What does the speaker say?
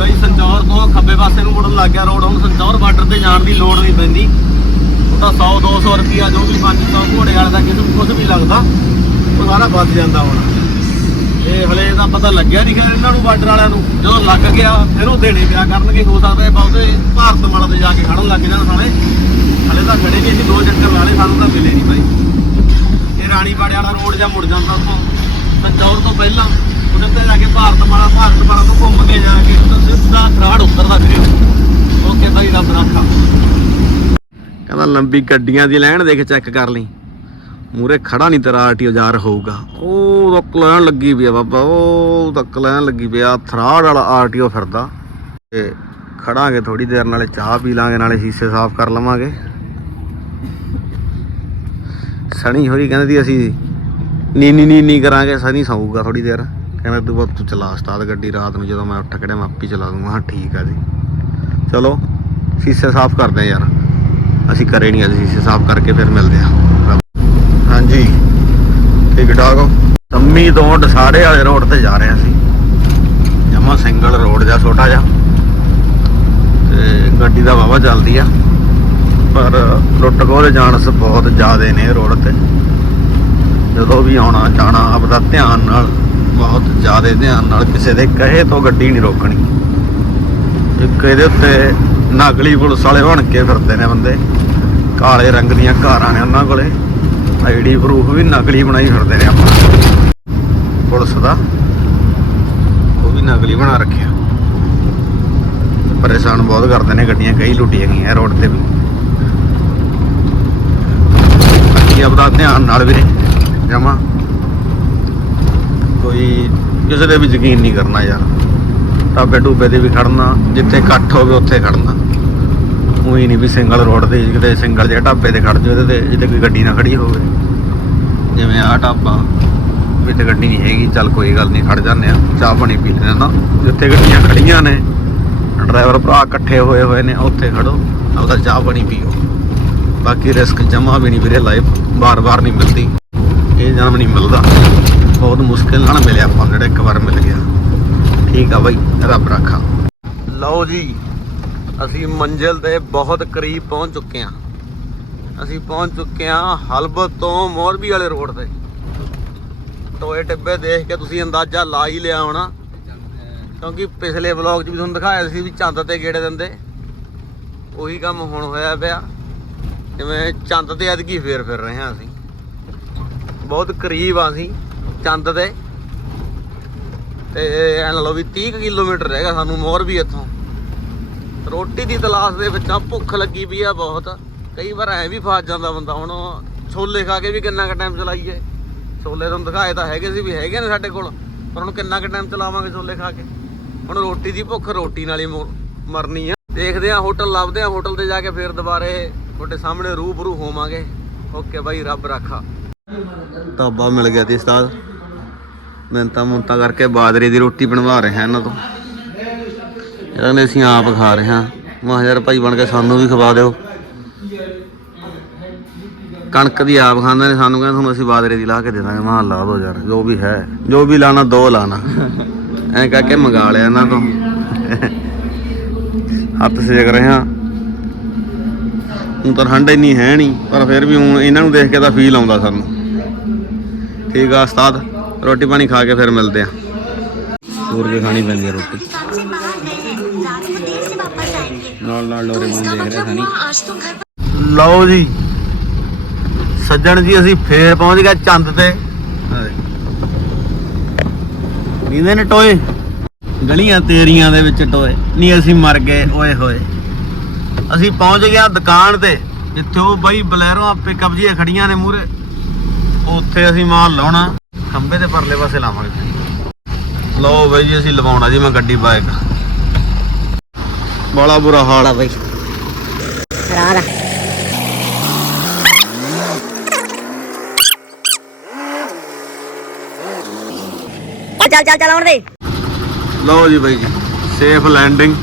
ਬਈ ਸੰਚੌਰ ਤੋਂ ਖੱਬੇ ਪਾਸੇ ਨੂੰ ਮੁੜਨ ਲੱਗ ਗਿਆ ਰੋਡ। ਹੁਣ ਸੰਚੌਰ ਬਾਰਡਰ ਤੇ ਜਾਣ ਦੀ ਲੋੜ ਨਹੀਂ ਪੈਂਦੀ। ਉਹ ਤਾਂ 100 200 ਰੁਪਿਆ ਜੋ ਵੀ 500 ਘੋੜੇ ਵਾਲੇ ਦਾ ਕਿਸੇ ਨੂੰ ਕੁਝ ਵੀ ਲੱਗਦਾ, ਉਹ ਸਾਰਾ ਵੱਧ ਜਾਂਦਾ ਹੁਣ। ਇਹ ਹਲੇ ਤਾਂ ਪਤਾ ਲੱਗਿਆ ਨਹੀਂ ਕਿ ਇਹਨਾਂ ਨੂੰ ਬਾਰਡਰ ਵਾਲਿਆਂ ਨੂੰ। ਜਦੋਂ ਲੱਗ ਗਿਆ, ਫਿਰ ਉਹ ਦੇਣੇ ਪਿਆ ਕਰਨਗੇ, ਹੋ ਸਕਦਾ ਇਹ ਬਹੁਤੇ ਭਾਰਤ ਮਾਲਾ ਤੇ ਜਾ ਕੇ ਖੜਨ ਲੱਗ ਜਾਣ ਸਾਰੇ ਹਲੇ ਤਾਂ ਖੜੇ ਨਹੀਂ ਅਸੀਂ, ਦੋ ਚੱਕਰ ਵਾਲੇ ਸਾਨੂੰ ਤਾਂ ਮਿਲੇ ਨਹੀਂ ਬਾਈ। ਇਹ ਰਾਣੀਵਾੜੇ ਵਾਲਾ ਰੋਡ ਜਾਂ ਮੁੜ ਜਾਂਦਾ ਉੱਥੋਂ। ਸੰਚੌਰ ਤੋਂ ਪਹਿਲਾਂ, ਉਹਦੇ ਤੇ ਜਾ ਕੇ ਭਾਰਤ ਮਾਲਾ ਭਾਰਤ ਮਾਲਾ ਤੋਂ ਘੁੰਮ ਕੇ ਜਾ ਕੇ ਸਿੱਧਾ ਖਰਾੜ ਉਤਰਦਾ ਫਿਰ ਓਕੇ ਬਾਈ ਰੱਬ ਰੱਖਾ। ਕਹਿੰਦਾ ਲੰਬੀ ਗੱਡੀਆਂ ਦੀ ਲਾਈਨ ਦੇਖ ਚੈੱਕ ਕਰ ਲਈ। ਮੂਰੇ ਖੜਾ ਨਹੀਂ ਤੇਰਾ ਆਰਟੀ ਜਾ ਰਿਹਾ ਹੋਊਗਾ। ਉਹ ਤੱਕ ਲੈਣ ਲੱਗੀ ਪਿਆ ਬਾਬਾ, ਉਹ ਤੱਕ ਲੈਣ ਲੱਗੀ ਪਿਆ ਥਰਾੜ ਵਾਲਾ ਆਰਟੀਓ ਫਿਰਦਾ। ਤੇ ਖੜਾਂਗੇ ਥੋੜੀ ਦੇਰ, ਨਾਲੇ ਚਾਹ ਪੀ ਲਾਂਗੇ, ਨਾਲੇ ਸ਼ੀਸ਼ੇ ਸਾਫ਼ ਕਰ ਲਵਾਂਗੇ। ਸਣੀ ਹੋਰੀ ਕਹਿੰਦੀ ਸੀ ਅਸੀਂ ਨੀਨੀ ਨੀਨੀ ਕਰਾਂਗੇ, ਸਣੀ ਸੌਊਗਾ ਥੋੜੀ ਦੇਰ। ਕਹਿੰਦਾ ਤੂੰ ਬਾਅਦ ਤੂੰ ਚਲਾ ਉਸਤਾਦ ਗੱਡੀ, ਰਾਤ ਨੂੰ ਜਦੋਂ ਮੈਂ ਉੱਠ ਖੜਿਆ ਮੈਂ ਆਪੇ ਚਲਾ ਦੂੰਗਾ। ਹਾਂ, ਠੀਕ ਆ ਜੀ। ਚਲੋ, ਸ਼ੀਸ਼ੇ ਸਾਫ਼ ਕਰਦੇ ਆ ਯਾਰ। ਅਸੀਂ ਕਰੇ ਨਹੀਂ ਅਸੀਂ ਸ਼ੀਸ਼ੇ ਸਾਫ਼ ਕਰਕੇ ਫਿਰ ਮਿਲਦੇ ਆ। ਹਾਂਜੀ। ਠੀਕ, ਠਾਕ ਹੋ? ਸੰਮੀ ਤੋਂ ਡਸਾੜੇ ਵਾਲੇ ਰੋਡ ਤੇ ਜਾ ਰਹੇ ਸੀ ਜਮਾ ਸਿੰਗਲ ਰੋਡ ਜਾਂ ਛੋਟਾ ਜਿਹਾ। ਤੇ ਗੱਡੀ ਦਾ ਵਾਵਾ ਚੱਲਦੀ ਆ। ਪਰ ਲੁੱਟ ਖੋਹ ਜਾਣਸ ਬਹੁਤ ਜ਼ਿਆਦੇ ਨੇ ਰੋਡ ਤੇ। ਜਦੋਂ ਵੀ ਆਉਣਾ, ਜਾਣਾ, ਆਪਦਾ ਧਿਆਨ ਨਾਲ। ਬਹੁਤ ਜ਼ਿਆਦਾ ਧਿਆਨ ਨਾਲ ਕਿਸੇ ਦੇ ਕਹੇ ਤੋਂ ਗੱਡੀ ਨਹੀਂ ਰੋਕਣੀ। ਇੱਕ ਇਹਦੇ ਉੱਤੇ ਨਕਲੀ ਪੁਲਿਸ ਵਾਲੇ ਬਣ ਕੇ ਫਿਰਦੇ ਨੇ ਬੰਦੇ। ਕਾਲੇ ਰੰਗ ਦੀਆਂ ਕਾਰਾਂ ਨੇ ਉਹਨਾਂ ਕੋਲੇ। ਆਈਡੀ ਪ੍ਰੂਫ ਵੀ ਨਕਲੀ ਬਣਾਈ ਫਿਰਦੇ ਨੇ ਆਪਾਂ। ਪੁਲਿਸ ਦਾ। ਉਹ ਵੀ ਨਕਲੀ ਬਣਾ ਰੱਖਿਆ। ਪਰੇਸ਼ਾਨ ਬਹੁਤ ਕਰਦੇ ਨੇ ਗੱਡੀਆਂ, ਕਈ ਲੁੱਟੀਆਂ ਗਈਆਂ ਰੋਡ ਤੇ ਵੀ। ਬਾਕੀ ਆਪਦਾ ਧਿਆਨ ਨਾਲ ਵੀਰੇ, ਜਮਾ। ਕੋਈ ਕਿਸੇ ਦੇ ਵੀ ਯਕੀਨ ਨਹੀਂ ਕਰਨਾ ਯਾਰ। ਢਾਬੇ ਢੂਬੇ ਦੇ ਵੀ ਖੜਨਾ, ਜਿੱਥੇ ਇਕੱਠ ਹੋਵੇ ਉੱਥੇ ਖੜਨਾ। ਉਹੀ ਨਹੀਂ ਵੀ ਸਿੰਗਲ ਰੋਡ ਤੇ ਕਿਤੇ ਸਿੰਗਲ ਜਿਹੇ ਢਾਬੇ ਤੇ ਖੜ ਜਾਓ ਇਹਦੇ ਤੇ ਜਿੱਥੇ ਕੋਈ ਗੱਡੀ ਨਾ ਖੜੀ ਹੋਵੇ। ਜਿਵੇਂ ਆਹ ਢਾਬਾ ਵੀ ਤੇ ਗੱਡੀ ਨਹੀਂ ਹੈਗੀ, ਚੱਲ ਕੋਈ ਗੱਲ ਨਹੀਂ, ਖੜ ਜਾਂਦੇ ਆ ਚਾਹ ਪਾਣੀ ਪੀ ਲੈਂਦੇ ਨਾ। ਜਿੱਥੇ ਗੱਡੀਆਂ ਖੜੀਆਂ ਨੇ ਡਰਾਈਵਰ ਭਰਾ ਇਕੱਠੇ ਹੋਏ ਹੋਏ ਨੇ, ਉੱਥੇ ਖੜੋ ਆਪਦਾ ਚਾਹ ਪਾਣੀ ਪੀਓ। ਬਾਕੀ ਰਿਸਕ ਜਮਾ ਵੀ ਨਹੀਂ ਵੀਰੇ ਲਾਈਫ ਬਾਰ-ਬਾਰ ਨਹੀਂ ਮਿਲਦੀ। ਇਹ ਜਨਮ ਨਹੀਂ ਮਿਲਦਾ। ਬਹੁਤ ਮੁਸ਼ਕਿਲ ਨਾਲ ਮਿਲਿਆ ਆਪਾਂ ਜਿਹੜਾ ਇੱਕ ਵਾਰ ਮਿਲ ਗਿਆ। ਠੀਕ ਆ ਬਾਈ, ਰੱਬ ਰੱਖਾ। ਲਓ ਜੀ, ਅਸੀਂ ਮੰਜ਼ਿਲ ਦੇ ਬਹੁਤ ਕਰੀਬ ਪਹੁੰਚ ਚੁੱਕੇ ਹਾਂ। ਅਸੀਂ ਪਹੁੰਚ ਚੁੱਕੇ ਹਾਂ ਹਲਬ ਤੋਂ ਮੋਰਬੀ ਵਾਲੇ ਰੋਡ ਤੇ। ਟੋਏ ਟਿੱਬੇ ਦੇਖ ਕੇ ਤੁਸੀਂ ਅੰਦਾਜ਼ਾ ਲਾ ਹੀ ਲਿਆ ਹੋਣਾ। ਕਿਉਂਕਿ ਪਿਛਲੇ ਵਲੌਗ 'ਚ ਵੀ ਤੁਹਾਨੂੰ ਦਿਖਾਇਆ ਸੀ ਵੀ ਚੰਦ ਤੇ ਗੇੜੇ ਦਿੰਦੇ। ਉਹੀ ਕੰਮ ਹੁਣ ਹੋਇਆ ਪਿਆ। ਜਿਵੇਂ ਚੰਦ ਤੇ ਐਤਕੀ ਫੇਰ ਫਿਰ ਰਹੇ ਹਾਂ ਅਸੀਂ। ਬਹੁਤ ਕਰੀਬ ਆ ਅਸੀਂ। ਚੰਦ ਦੇ। ਤੇ ਐ ਲਓ ਵੀ 30 ਕੁ ਕਿਲੋਮੀਟਰ ਰਹਿ ਗਿਆ ਸਾਨੂੰ, ਮੋਰ ਵੀ ਇੱਥੋਂ। ਰੋਟੀ ਦੀ ਤਲਾਸ਼ ਦੇ ਵਿੱਚ ਆ, ਭੁੱਖ ਲੱਗੀ ਵੀ ਆ ਬਹੁਤ। ਕਈ ਵਾਰ ਐ ਵੀ ਫਸ ਜਾਂਦਾ ਬੰਦਾ, ਹੁਣ ਛੋਲੇ ਖਾ ਕੇ ਵੀ ਕਿੰਨਾ ਕੁ ਟਾਈਮ ਚਲਾਈਏ। ਛੋਲੇ ਤੁਹਾਨੂੰ ਦਿਖਾਏ ਤਾਂ ਹੈਗੇ ਸੀ ਵੀ ਹੈਗੇ ਨੇ ਸਾਡੇ ਕੋਲ, ਪਰ ਹੁਣ ਕਿੰਨਾ ਕੁ ਟਾਈਮ ਚਲਾਵਾਂਗੇ ਛੋਲੇ ਖਾ ਕੇ? ਹੁਣ ਰੋਟੀ ਦੀ ਭੁੱਖ ਰੋਟੀ ਨਾਲ ਹੀ ਮਰਨੀ ਆ। ਦੇਖਦੇ ਆ ਹੋਟਲ, ਲੱਭਦੇ ਆ ਹੋਟਲ ਤੇ ਜਾ ਕੇ ਫੇਰ ਦੁਬਾਰੇ ਤੁਹਾਡੇ ਸਾਹਮਣੇ ਰੂਬਰੂ ਹੋਵਾਂਗੇ। ਓਕੇ ਬਾਈ, ਰੱਬ ਰਾਖਾ। ਢਾਬਾ ਮਿਲ ਗਿਆ ਤੇ ਉਸਤਾਦ। ਮਿਹਨਤਾਂ ਮੁੰਤਾ ਕਰਕੇ ਬਾਜਰੇ ਦੀ ਰੋਟੀ ਬਣਵਾ ਰਹੇ ਹਾਂ ਇਹਨਾਂ ਤੋਂ। ਇਹਨਾਂ ਨੇ ਅਸੀਂ ਆਪ ਖਾ ਰਹੇ ਹਾਂ। ਮਾ ਯਾਰ ਭਾਈ ਬਣ ਕੇ ਸਾਨੂੰ ਵੀ ਖਵਾ ਦਿਓ। ਕਣਕ ਦੀ ਆਪ ਖਾਂਦੇ ਨੇ, ਸਾਨੂੰ ਕਹਿੰਦੇ ਤੁਹਾਨੂੰ ਅਸੀਂ ਬਾਜਰੇ ਦੀ ਲਾ ਕੇ ਦੇ ਦਾਂਗੇ। ਮਾਂ ਲਾ ਦੋ ਯਾਰ, ਜੋ ਵੀ ਹੈ। ਜੋ ਵੀ ਲਾਣਾ, ਦੋ ਲਾਣਾ। ਐਂ ਕਹਿ ਕੇ ਮੰਗਾ ਲਿਆ ਇਹਨਾਂ ਤੋਂ। ਹੱਥ ਸੇਕ ਰਹੇ ਹਾਂ। ਹੁਣ ਤਾਂ ਠੰਡ ਇੰਨੀ ਹੈ ਨਹੀਂ, ਪਰ ਫਿਰ ਵੀ ਹੁਣ ਇਹਨਾਂ ਨੂੰ ਦੇਖ ਕੇ ਤਾਂ ਫੀਲ ਆਉਂਦਾ ਸਾਨੂੰ। ਠੀਕ ਆ ਉਸਤਾਦ? ਰੋਟੀ ਪਾਣੀ ਖਾ ਕੇ ਫਿਰ ਮਿਲਦੇ ਆ। ਦੂਰ ਕੇ ਖਾਣੀ ਪੈਂਦੀ ਹੈ ਰੋਟੀ? ਨਾਲ ਨਾਲ ਡੋਰੇਮੋਨ ਦੇਖ ਰਿਹਾ ਸਾਨੀ ਲਓ ਜੀ ਸੱਜਣ ਜੀ ਅਸੀਂ ਫੇਰ ਪਹੁੰਚ ਗਏ ਚੰਦ ਤੇ। ਨੀਂਦੇ ਨੇ ਟੋਏ? ਗਲੀਆਂ ਤੇਰੀਆਂ ਦੇ ਵਿੱਚ ਟੋਏ। ਨਹੀਂ ਅਸੀਂ ਮਰ ਗਏ ਓਏ ਹੋਏ। ਅਸੀਂ ਪਹੁੰਚ ਗਿਆ ਦੁਕਾਨ ਤੇ ਜਿੱਥੇ ਉਹ ਬਾਈ ਬਲੈਰੋ ਆਪੇ ਕਬਜ਼ੀਆਂ ਖੜੀਆਂ ਨੇ ਮੂਰੇ ਉੱਥੇ ਅਸੀਂ ਮਾਲ ਲਾਉਣਾ। ਖੰਬੇ ਦੇ ਪਰਲੇ ਪਾਸੇ ਲਾਵਾਂਗੇ। ਲਓ ਬਾਈ ਜੀ ਅਸੀਂ ਲਵਾਉਣਾ ਜੀ ਮੈਂ ਗੱਡੀ ਬਾਈਕ। ਬੜਾ ਬੁਰਾ ਹਾਲ ਆ ਬਾਈ। ਚੱਲ ਚੱਲ ਚੱਲ ਆਉਣ ਦੇ। ਲਓ ਜੀ ਬਾਈ ਜੀ ਸੇਫ ਲੈਂਡਿੰਗ